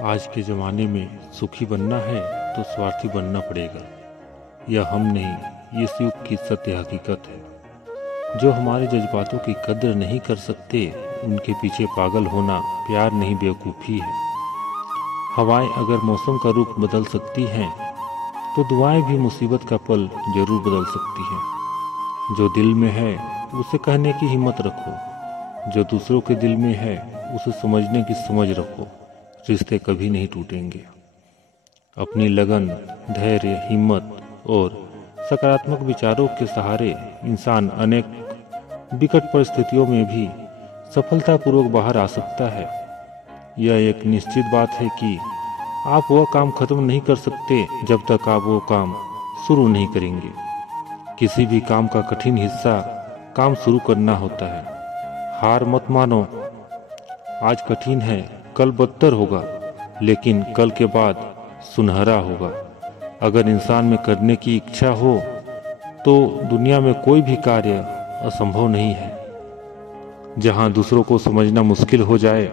आज के ज़माने में सुखी बनना है तो स्वार्थी बनना पड़ेगा। यह हम नहीं, इस युग की सत्य हकीकत है। जो हमारे जज्बातों की कद्र नहीं कर सकते, उनके पीछे पागल होना प्यार नहीं बेवकूफ़ी है। हवाएं अगर मौसम का रूप बदल सकती हैं, तो दुआएं भी मुसीबत का पल जरूर बदल सकती हैं। जो दिल में है उसे कहने की हिम्मत रखो, जो दूसरों के दिल में है उसे समझने की समझ रखो। रिश्ते कभी नहीं टूटेंगे। अपनी लगन, धैर्य, हिम्मत और सकारात्मक विचारों के सहारे इंसान अनेक विकट परिस्थितियों में भी सफलतापूर्वक बाहर आ सकता है। यह एक निश्चित बात है कि आप वह काम खत्म नहीं कर सकते जब तक आप वो काम शुरू नहीं करेंगे। किसी भी काम का कठिन हिस्सा काम शुरू करना होता है। हार मत मानो। आज कठिन है, कल बदतर होगा, लेकिन कल के बाद सुनहरा होगा। अगर इंसान में करने की इच्छा हो तो दुनिया में कोई भी कार्य असंभव नहीं है। जहाँ दूसरों को समझना मुश्किल हो जाए,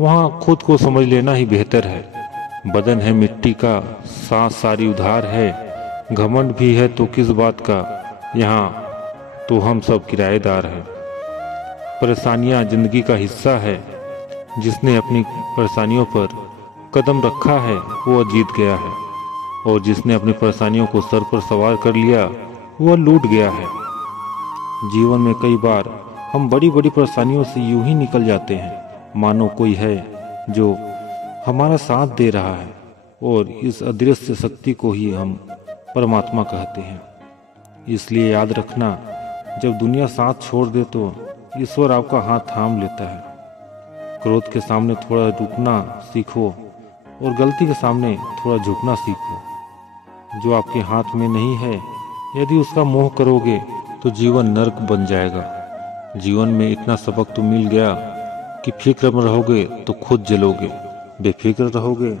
वहाँ खुद को समझ लेना ही बेहतर है। बदन है मिट्टी का, सांस सारी उधार है। घमंड भी है तो किस बात का, यहाँ तो हम सब किराएदार हैं। परेशानियाँ जिंदगी का हिस्सा है। जिसने अपनी परेशानियों पर कदम रखा है वो जीत गया है, और जिसने अपनी परेशानियों को सर पर सवार कर लिया वह लूट गया है। जीवन में कई बार हम बड़ी बड़ी परेशानियों से यूं ही निकल जाते हैं मानो कोई है जो हमारा साथ दे रहा है, और इस अदृश्य शक्ति को ही हम परमात्मा कहते हैं। इसलिए याद रखना, जब दुनिया साथ छोड़ दे तो ईश्वर आपका हाथ थाम लेता है। क्रोध के सामने थोड़ा रुकना सीखो और गलती के सामने थोड़ा झुकना सीखो। जो आपके हाथ में नहीं है, यदि उसका मोह करोगे तो जीवन नर्क बन जाएगा। जीवन में इतना सबक तो मिल गया कि फिक्र में रहोगे तो खुद जलोगे, बेफिक्र रहोगे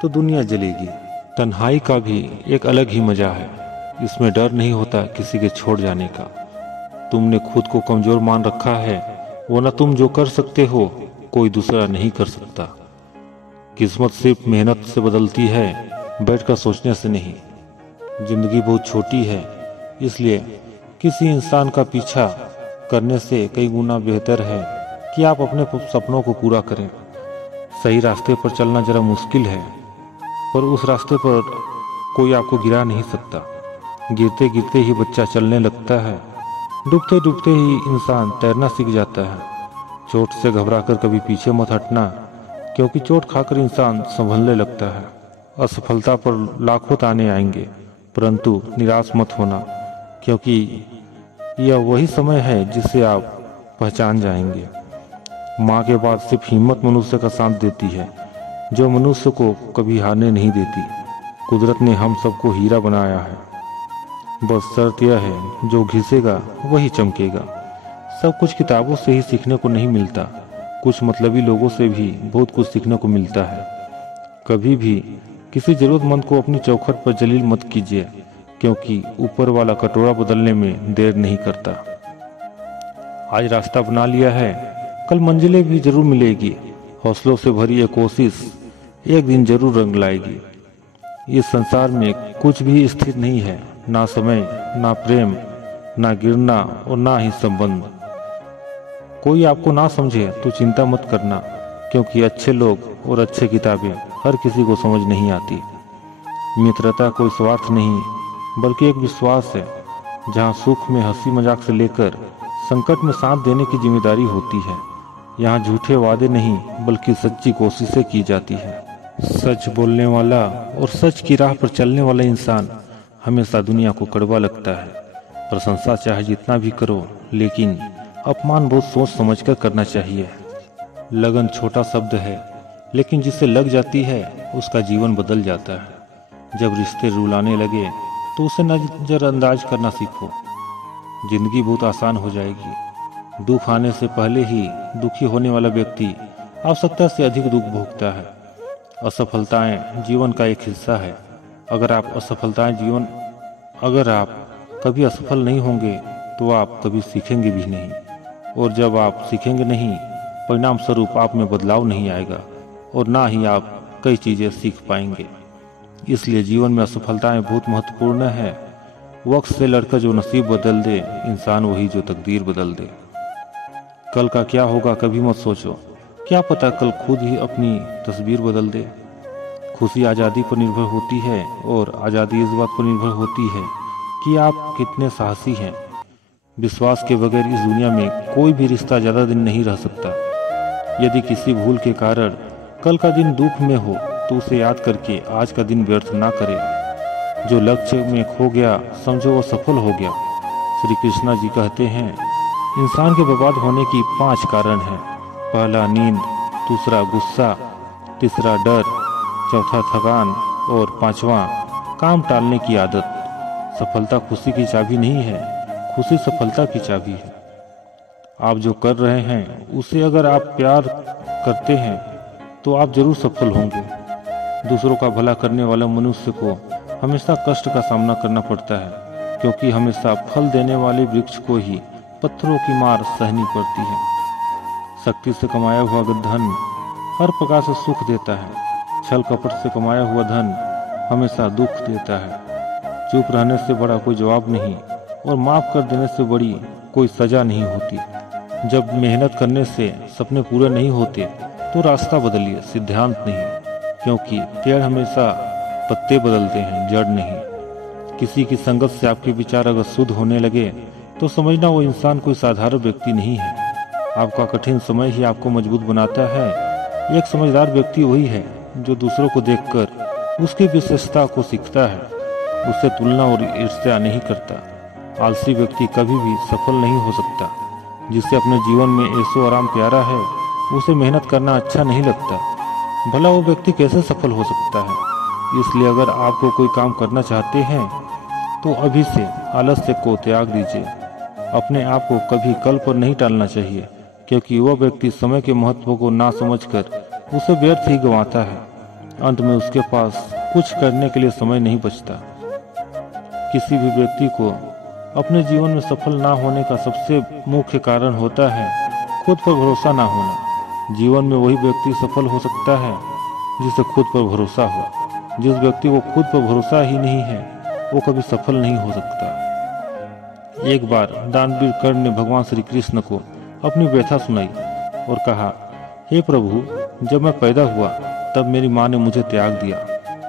तो दुनिया जलेगी। तन्हाई का भी एक अलग ही मजा है। इसमें डर नहीं होता किसी के छोड़ जाने का। तुमने खुद को कमजोर मान रखा है, वरना तुम जो कर सकते हो कोई दूसरा नहीं कर सकता। किस्मत सिर्फ मेहनत से बदलती है, बैठकर सोचने से नहीं। जिंदगी बहुत छोटी है, इसलिए किसी इंसान का पीछा करने से कई गुना बेहतर है कि आप अपने सपनों को पूरा करें। सही रास्ते पर चलना जरा मुश्किल है, पर उस रास्ते पर कोई आपको गिरा नहीं सकता। गिरते गिरते ही बच्चा चलने लगता है, डूबते डूबते ही इंसान तैरना सीख जाता है। चोट से घबराकर कभी पीछे मत हटना, क्योंकि चोट खाकर इंसान संभलने लगता है। असफलता पर लाखों ताने आएंगे, परंतु निराश मत होना, क्योंकि यह वही समय है जिसे आप पहचान जाएंगे। माँ के बाद सिर्फ हिम्मत मनुष्य का साथ देती है, जो मनुष्य को कभी हारने नहीं देती। कुदरत ने हम सबको हीरा बनाया है, बस शर्त यह है जो घिसेगा वही चमकेगा। सब कुछ किताबों से ही सीखने को नहीं मिलता, कुछ मतलबी लोगों से भी बहुत कुछ सीखने को मिलता है। कभी भी किसी जरूरतमंद को अपनी चौखट पर जलील मत कीजिए, क्योंकि ऊपर वाला कटोरा बदलने में देर नहीं करता। आज रास्ता बना लिया है, कल मंजिलें भी जरूर मिलेगी। हौसलों से भरी ये कोशिश एक दिन जरूर रंग लाएगी। इस संसार में कुछ भी स्थिर नहीं है, ना समय, ना प्रेम, ना गिरना और ना ही संबंध। कोई आपको ना समझे तो चिंता मत करना, क्योंकि अच्छे लोग और अच्छे किताबें हर किसी को समझ नहीं आती। मित्रता कोई स्वार्थ नहीं, बल्कि एक विश्वास है, जहाँ सुख में हंसी मजाक से लेकर संकट में साथ देने की जिम्मेदारी होती है। यहाँ झूठे वादे नहीं, बल्कि सच्ची कोशिशें की जाती है। सच बोलने वाला और सच की राह पर चलने वाला इंसान हमेशा दुनिया को कड़वा लगता है। प्रशंसा चाहे जितना भी करो, लेकिन अपमान बहुत सोच समझकर करना चाहिए। लगन छोटा शब्द है, लेकिन जिससे लग जाती है उसका जीवन बदल जाता है। जब रिश्ते रुलाने लगे तो उसे नजरअंदाज करना सीखो। जिंदगी बहुत आसान हो जाएगी। दुख आने से पहले ही दुखी होने वाला व्यक्ति आवश्यकता से अधिक दुख भोगता है। असफलताएं जीवन का एक हिस्सा है। अगर आप कभी असफल नहीं होंगे तो आप कभी सीखेंगे भी नहीं, और जब आप सीखेंगे नहीं, परिणाम स्वरूप आप में बदलाव नहीं आएगा और ना ही आप कई चीज़ें सीख पाएंगे। इसलिए जीवन में असफलताएं बहुत महत्वपूर्ण है। वक्त से लड़कर जो नसीब बदल दे, इंसान वही जो तकदीर बदल दे। कल का क्या होगा कभी मत सोचो, क्या पता कल खुद ही अपनी तस्वीर बदल दे। खुशी आज़ादी पर निर्भर होती है और आज़ादी इस बात पर निर्भर होती है कि आप कितने साहसी हैं। विश्वास के बगैर इस दुनिया में कोई भी रिश्ता ज़्यादा दिन नहीं रह सकता। यदि किसी भूल के कारण कल का दिन दुख में हो तो उसे याद करके आज का दिन व्यर्थ ना करें। जो लक्ष्य में खो गया समझो वो सफल हो गया। श्री कृष्णा जी कहते हैं, इंसान के बर्बाद होने की 5 कारण हैं। पहला नींद, दूसरा गुस्सा, तीसरा डर, चौथा थकान और 5वां काम टालने की आदत। सफलता खुशी की चाबी नहीं है, खुशी सफलता की चाबी है। आप जो कर रहे हैं उसे अगर आप प्यार करते हैं तो आप जरूर सफल होंगे। दूसरों का भला करने वाले मनुष्य को हमेशा कष्ट का सामना करना पड़ता है, क्योंकि हमेशा फल देने वाले वृक्ष को ही पत्थरों की मार सहनी पड़ती है। शक्ति से कमाया हुआ धन हर प्रकार से सुख देता है, छल कपट से कमाया हुआ धन हमेशा दुख देता है। चुप रहने से बड़ा कोई जवाब नहीं और माफ कर देने से बड़ी कोई सजा नहीं होती। जब मेहनत करने से सपने पूरे नहीं होते तो रास्ता बदलिए, सिद्धांत नहीं, क्योंकि पेड़ हमेशा पत्ते बदलते हैं, जड़ नहीं। किसी की संगत से आपके विचार अगर शुद्ध होने लगे तो समझना वो इंसान कोई साधारण व्यक्ति नहीं है। आपका कठिन समय ही आपको मजबूत बनाता है। एक समझदार व्यक्ति वही है जो दूसरों को देखकर उसकी विशेषता को सीखता है, उससे तुलना और ईर्ष्या नहीं करता। आलसी व्यक्ति कभी भी सफल नहीं हो सकता। जिसे अपने जीवन में ऐशो आराम प्यारा है उसे मेहनत करना अच्छा नहीं लगता। भला वो व्यक्ति कैसे सफल हो सकता है। इसलिए अगर आपको कोई काम करना चाहते हैं तो अभी से आलस्य को त्याग दीजिए। अपने आप को कभी कल पर नहीं टालना चाहिए, क्योंकि वह व्यक्ति समय के महत्व को ना समझकर उसे व्यर्थ ही गंवाता है। अंत में उसके पास कुछ करने के लिए समय नहीं बचता। किसी भी व्यक्ति को अपने जीवन में सफल ना होने का सबसे मुख्य कारण होता है खुद पर भरोसा ना होना। जीवन में वही व्यक्ति सफल हो सकता है जिसे खुद पर भरोसा हो। जिस व्यक्ति को खुद पर भरोसा ही नहीं है वो कभी सफल नहीं हो सकता। एक बार दानवीर कर्ण ने भगवान श्री कृष्ण को अपनी व्यथा सुनाई और कहा, हे प्रभु, जब मैं पैदा हुआ तब मेरी माँ ने मुझे त्याग दिया,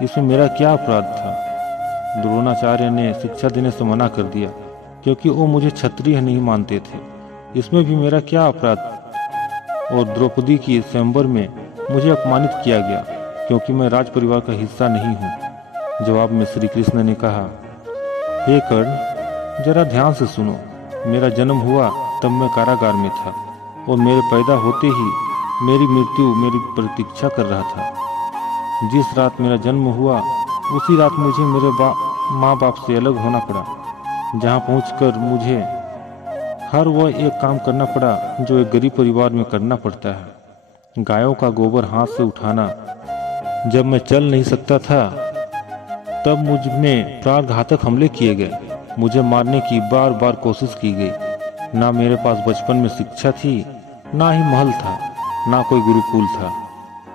इसमें मेरा क्या अपराध था। द्रोणाचार्य ने शिक्षा देने से मना कर दिया क्योंकि वो मुझे क्षत्रिय नहीं मानते थे, इसमें भी मेरा क्या अपराध। और द्रौपदी की स्वयंवर में मुझे अपमानित किया गया क्योंकि मैं राज परिवार का हिस्सा नहीं हूँ। जवाब में श्री कृष्ण ने कहा, हे कर्ण, जरा ध्यान से सुनो। मेरा जन्म हुआ तब मैं कारागार में था और मेरे पैदा होते ही मेरी मृत्यु मेरी प्रतीक्षा कर रहा था। जिस रात मेरा जन्म हुआ उसी रात मुझे मेरे माँ बाप से अलग होना पड़ा, जहाँ पहुँचकर मुझे हर वह एक काम करना पड़ा जो एक गरीब परिवार में करना पड़ता है। गायों का गोबर हाथ से उठाना। जब मैं चल नहीं सकता था तब मुझ में प्राणघातक हमले किए गए। मुझे मारने की बार बार कोशिश की गई। ना मेरे पास बचपन में शिक्षा थी, ना ही महल था, ना कोई गुरुकुल था,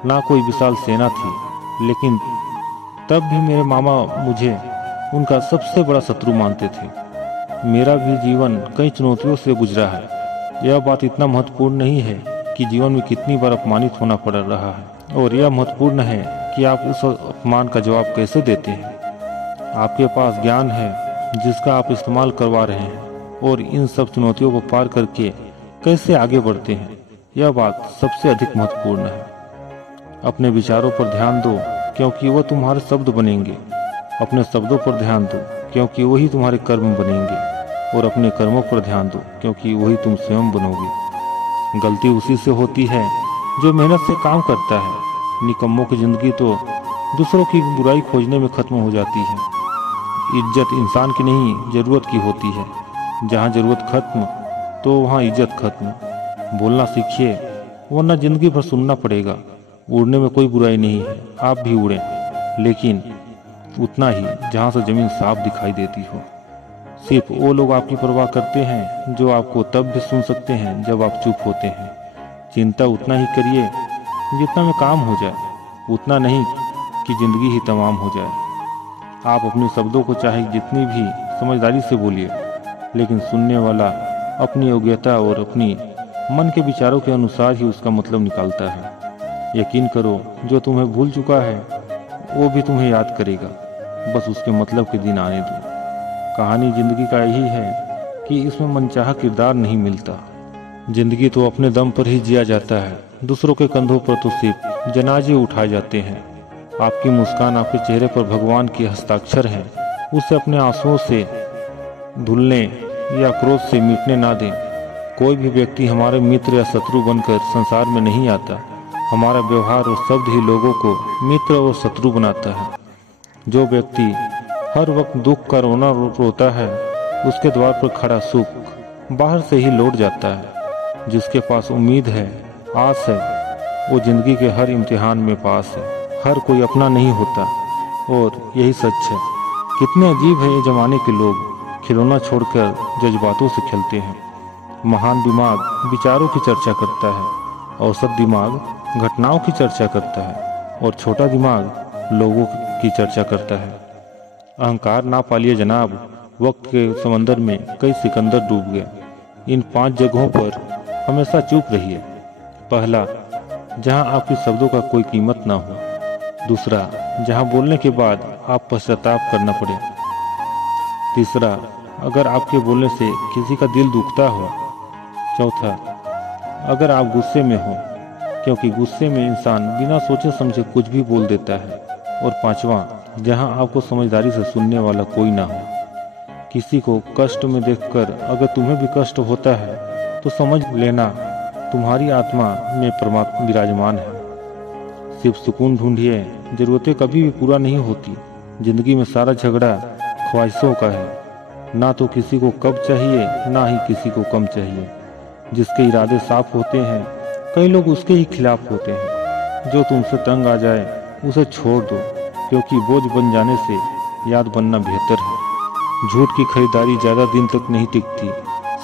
ना कोई विशाल सेना थी। लेकिन तब भी मेरे मामा मुझे उनका सबसे बड़ा शत्रु मानते थे। मेरा भी जीवन कई चुनौतियों से गुजरा है। यह बात इतना महत्वपूर्ण नहीं है कि जीवन में कितनी बार अपमानित होना पड़ रहा है, और यह महत्वपूर्ण है कि आप उस अपमान का जवाब कैसे देते हैं। आपके पास ज्ञान है जिसका आप इस्तेमाल करवा रहे हैं, और इन सब चुनौतियों को पार करके कैसे आगे बढ़ते हैं, यह बात सबसे अधिक महत्वपूर्ण है। अपने विचारों पर ध्यान दो क्योंकि वह तुम्हारे शब्द बनेंगे। अपने शब्दों पर ध्यान दो क्योंकि वही तुम्हारे कर्म बनेंगे, और अपने कर्मों पर ध्यान दो क्योंकि वही तुम स्वयं बनोगे। गलती उसी से होती है जो मेहनत से काम करता है। निकम्मों की जिंदगी तो दूसरों की बुराई खोजने में खत्म हो जाती है। इज्जत इंसान की नहीं, जरूरत की होती है। जहाँ जरूरत खत्म तो वहाँ इज्जत खत्म। बोलना सीखिए वरना जिंदगी भर सुनना पड़ेगा। उड़ने में कोई बुराई नहीं है, आप भी उड़ें, लेकिन उतना ही जहाँ से जमीन साफ दिखाई देती हो। सिर्फ वो लोग आपकी परवाह करते हैं जो आपको तब भी सुन सकते हैं जब आप चुप होते हैं। चिंता उतना ही करिए जितना में काम हो जाए। उतना नहीं कि जिंदगी ही तमाम हो जाए। आप अपने शब्दों को चाहे जितनी भी समझदारी से बोलिए, लेकिन सुनने वाला अपनी योग्यता और अपनी मन के विचारों के अनुसार ही उसका मतलब निकालता है। यकीन करो, जो तुम्हें भूल चुका है वो भी तुम्हें याद करेगा, बस उसके मतलब के दिन आने दो। कहानी जिंदगी का यही है कि इसमें मनचाहा किरदार नहीं मिलता। जिंदगी तो अपने दम पर ही जिया जाता है, दूसरों के कंधों पर तो सिर्फ जनाजे उठाए जाते हैं। आपकी मुस्कान आपके चेहरे पर भगवान के हस्ताक्षर हैं, उसे अपने आंसुओं से धुलने या क्रोध से मिटने ना दें। कोई भी व्यक्ति हमारे मित्र या शत्रु बनकर संसार में नहीं आता। हमारा व्यवहार और शब्द ही लोगों को मित्र और शत्रु बनाता है। जो व्यक्ति हर वक्त दुख का रोना रोता है, उसके द्वार पर खड़ा सुख बाहर से ही लौट जाता है। जिसके पास उम्मीद है, आस है, वो जिंदगी के हर इम्तिहान में पास है। हर कोई अपना नहीं होता और यही सच है। कितने अजीब है ये जमाने के लोग, खिलौना छोड़कर जज्बातों से खेलते हैं। महान दिमाग विचारों की चर्चा करता है, औसत दिमाग घटनाओं की चर्चा करता है और छोटा दिमाग लोगों की चर्चा करता है। अहंकार ना पालिए जनाब, वक्त के समंदर में कई सिकंदर डूब गए। इन 5 जगहों पर हमेशा चुप रहिए। पहला, जहां आपके शब्दों का कोई कीमत ना हो। दूसरा, जहां बोलने के बाद आप पश्चाताप करना पड़े। तीसरा, अगर आपके बोलने से किसी का दिल दुखता हो। चौथा, अगर आप गुस्से में हो, क्योंकि गुस्से में इंसान बिना सोचे समझे कुछ भी बोल देता है। और पांचवा, जहां आपको समझदारी से सुनने वाला कोई ना हो। किसी को कष्ट में देखकर अगर तुम्हें भी कष्ट होता है तो समझ लेना तुम्हारी आत्मा में परमात्मा विराजमान है। सिर्फ सुकून ढूंढिए, जरूरतें कभी भी पूरा नहीं होती। जिंदगी में सारा झगड़ा ख्वाहिशों का है, ना तो किसी को कब चाहिए ना ही किसी को कम चाहिए। जिसके इरादे साफ होते हैं, कई लोग उसके ही खिलाफ होते हैं। जो तुमसे तंग आ जाए उसे छोड़ दो, क्योंकि बोझ बन जाने से याद बनना बेहतर है। झूठ की खरीदारी ज़्यादा दिन तक नहीं टिकती,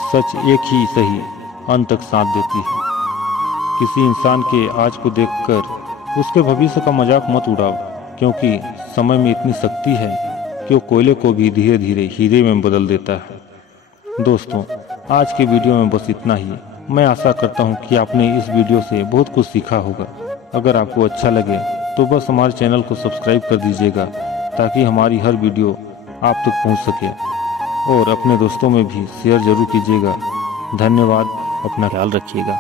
सच एक ही सही अंत तक साथ देती है। किसी इंसान के आज को देखकर उसके भविष्य का मजाक मत उड़ाओ, क्योंकि समय में इतनी शक्ति है कि वो कोयले को भी धीरे धीरे हीरे में बदल देता है। दोस्तों, आज के वीडियो में बस इतना ही। मैं आशा करता हूँ कि आपने इस वीडियो से बहुत कुछ सीखा होगा। अगर आपको अच्छा लगे तो बस हमारे चैनल को सब्सक्राइब कर दीजिएगा, ताकि हमारी हर वीडियो आप तक पहुँच सके। और अपने दोस्तों में भी शेयर जरूर कीजिएगा। धन्यवाद, अपना ख्याल रखिएगा।